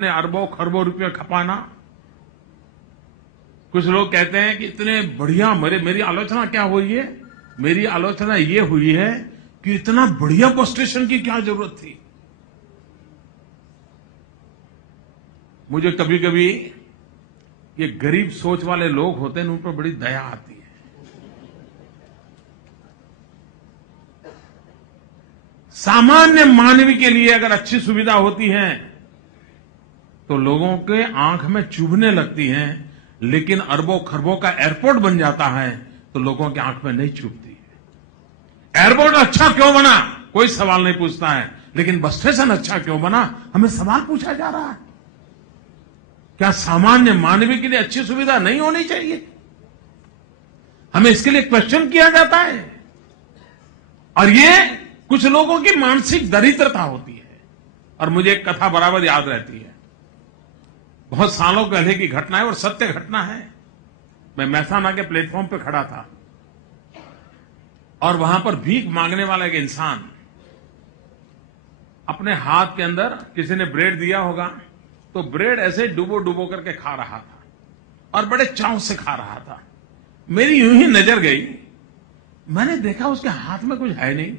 ने अरबों खरबों रुपये खपाना। कुछ लोग कहते हैं कि इतने बढ़िया मेरी आलोचना क्या हुई है? मेरी आलोचना ये हुई है कि इतना बढ़िया बस स्टेशन की क्या जरूरत थी। मुझे कभी कभी ये गरीब सोच वाले लोग होते हैं, उन पर बड़ी दया आती है। सामान्य मानवी के लिए अगर अच्छी सुविधा होती है तो लोगों के आंख में चुभने लगती हैं, लेकिन अरबों खरबों का एयरपोर्ट बन जाता है तो लोगों की आंख में नहीं चुभती है। एयरपोर्ट अच्छा क्यों बना, कोई सवाल नहीं पूछता है, लेकिन बस स्टेशन अच्छा क्यों बना, हमें सवाल पूछा जा रहा है। क्या सामान्य मानवी के लिए अच्छी सुविधा नहीं होनी चाहिए? हमें इसके लिए क्वेश्चन किया जाता है। और ये कुछ लोगों की मानसिक दरिद्रता होती है। और मुझे एक कथा बराबर याद रहती है, बहुत सालों पहले की घटना है और सत्य घटना है। मैं महसाना के प्लेटफॉर्म पे खड़ा था और वहां पर भीख मांगने वाला एक इंसान अपने हाथ के अंदर किसी ने ब्रेड दिया होगा तो ब्रेड ऐसे डुबो डुबो करके खा रहा था और बड़े चाव से खा रहा था। मेरी यूं ही नजर गई, मैंने देखा उसके हाथ में कुछ है नहीं,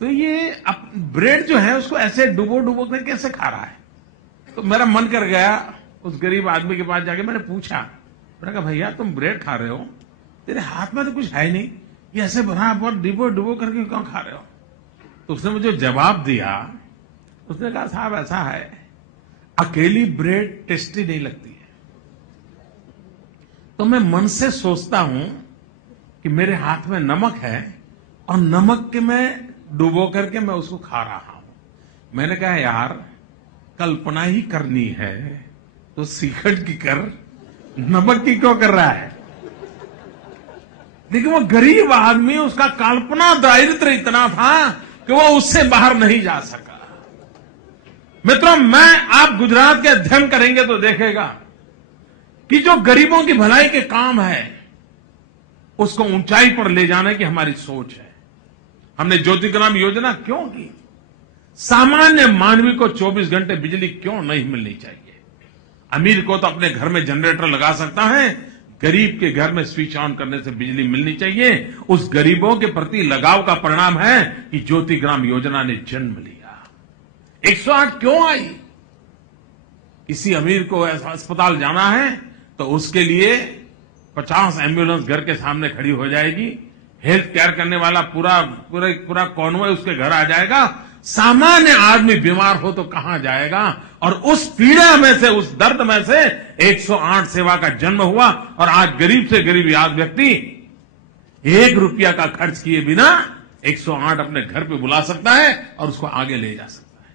तो ये ब्रेड जो है उसको ऐसे डुबो डुबो कर कैसे खा रहा है। तो मेरा मन कर गया उस गरीब आदमी के पास जाके मैंने पूछा, मैंने कहा भैया तुम ब्रेड खा रहे हो, तेरे हाथ में तो कुछ है नहीं, ये ऐसे बराबर डुबो डुबो करके क्यों खा रहे हो? तो उसने मुझे जवाब दिया, उसने कहा साहब ऐसा है, अकेली ब्रेड टेस्टी नहीं लगती है। तो मैं मन से सोचता हूं कि मेरे हाथ में नमक है और नमक के मैं डुबो करके मैं उसको खा रहा हूं। मैंने कहा यार कल्पना ही करनी है तो सीखट की कर, नमक की क्यों कर रहा है? लेकिन वो गरीब आदमी, उसका कल्पना दारिद्र इतना था कि वो उससे बाहर नहीं जा सका। मित्रों, आप गुजरात के अध्ययन करेंगे तो देखेगा कि जो गरीबों की भलाई के काम है उसको ऊंचाई पर ले जाने की हमारी सोच है। हमने ज्योतिग्राम योजना क्यों की? सामान्य मानवी को 24 घंटे बिजली क्यों नहीं मिलनी चाहिए? अमीर को तो अपने घर में जनरेटर लगा सकता है, गरीब के घर में स्विच ऑन करने से बिजली मिलनी चाहिए। उस गरीबों के प्रति लगाव का परिणाम है कि ज्योतिग्राम योजना ने जन्म लिया। 108 क्यों आई? किसी अमीर को अस्पताल जाना है तो उसके लिए 50 एम्बुलेंस घर के सामने खड़ी हो जाएगी, हेल्थ केयर करने वाला पूरा कॉन्वॉय उसके घर आ जाएगा। सामान्य आदमी बीमार हो तो कहां जाएगा? और उस पीड़ा में से, उस दर्द में से 108 सेवा का जन्म हुआ और आज गरीब से गरीब व्यक्ति 1 रुपया का खर्च किए बिना 108 अपने घर पे बुला सकता है और उसको आगे ले जा सकता है।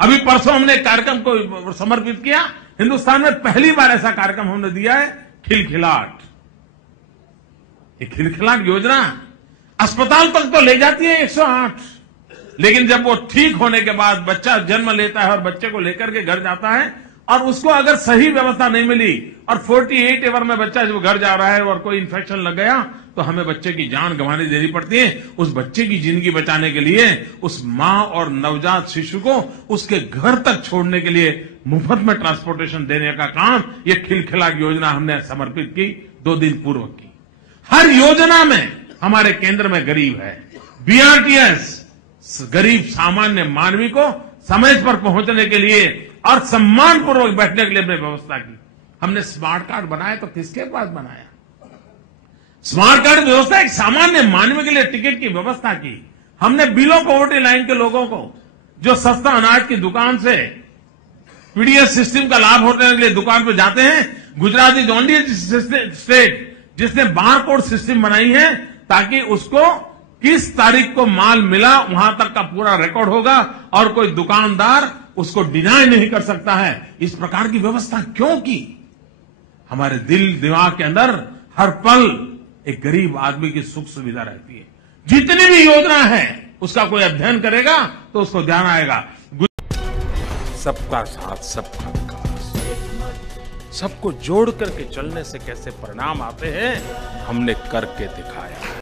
अभी परसों हमने एक कार्यक्रम को समर्पित किया। हिंदुस्तान में पहली बार ऐसा कार्यक्रम हमने दिया है, खिलखिलाट। ये खिलखिलाट योजना अस्पताल तक तो ले जाती है 108, लेकिन जब वो ठीक होने के बाद बच्चा जन्म लेता है और बच्चे को लेकर के घर जाता है और उसको अगर सही व्यवस्था नहीं मिली और 48 आवर में बच्चा जब घर जा रहा है और कोई इन्फेक्शन लग गया तो हमें बच्चे की जान गंवाने देनी पड़ती है। उस बच्चे की जिंदगी बचाने के लिए उस मां और नवजात शिशु को उसके घर तक छोड़ने के लिए मुफ्त में ट्रांसपोर्टेशन देने का काम ये खिलखिलाट योजना हमने समर्पित की 2 दिन पूर्व की। हर योजना में हमारे केंद्र में गरीब है। बीआरटीएस गरीब सामान्य मानवी को समय पर पहुंचने के लिए और सम्मानपूर्वक बैठने के लिए हमने व्यवस्था की। हमने स्मार्ट कार्ड बनाया तो किसके पास बनाया? स्मार्ट कार्ड व्यवस्था एक सामान्य मानवी के लिए टिकट की व्यवस्था की। हमने बिलो पॉवर्टी लाइन के लोगों को जो सस्ता अनाज की दुकान से पीडीएस सिस्टम का लाभ होने के लिए दुकान पर जाते हैं, गुजरात इज ओनली स्टेट जिसने बारकोड सिस्टम बनाई है ताकि उसको किस तारीख को माल मिला वहां तक का पूरा रिकॉर्ड होगा और कोई दुकानदार उसको डिनाई नहीं कर सकता है। इस प्रकार की व्यवस्था क्यों की? हमारे दिल दिमाग के अंदर हर पल एक गरीब आदमी की सुख सुविधा रहती है। जितनी भी योजना है उसका कोई अध्ययन करेगा तो उसको ध्यान आएगा। सबका साथ सबका विकास, सबको जोड़ करके चलने से कैसे परिणाम आते हैं हमने करके दिखाया।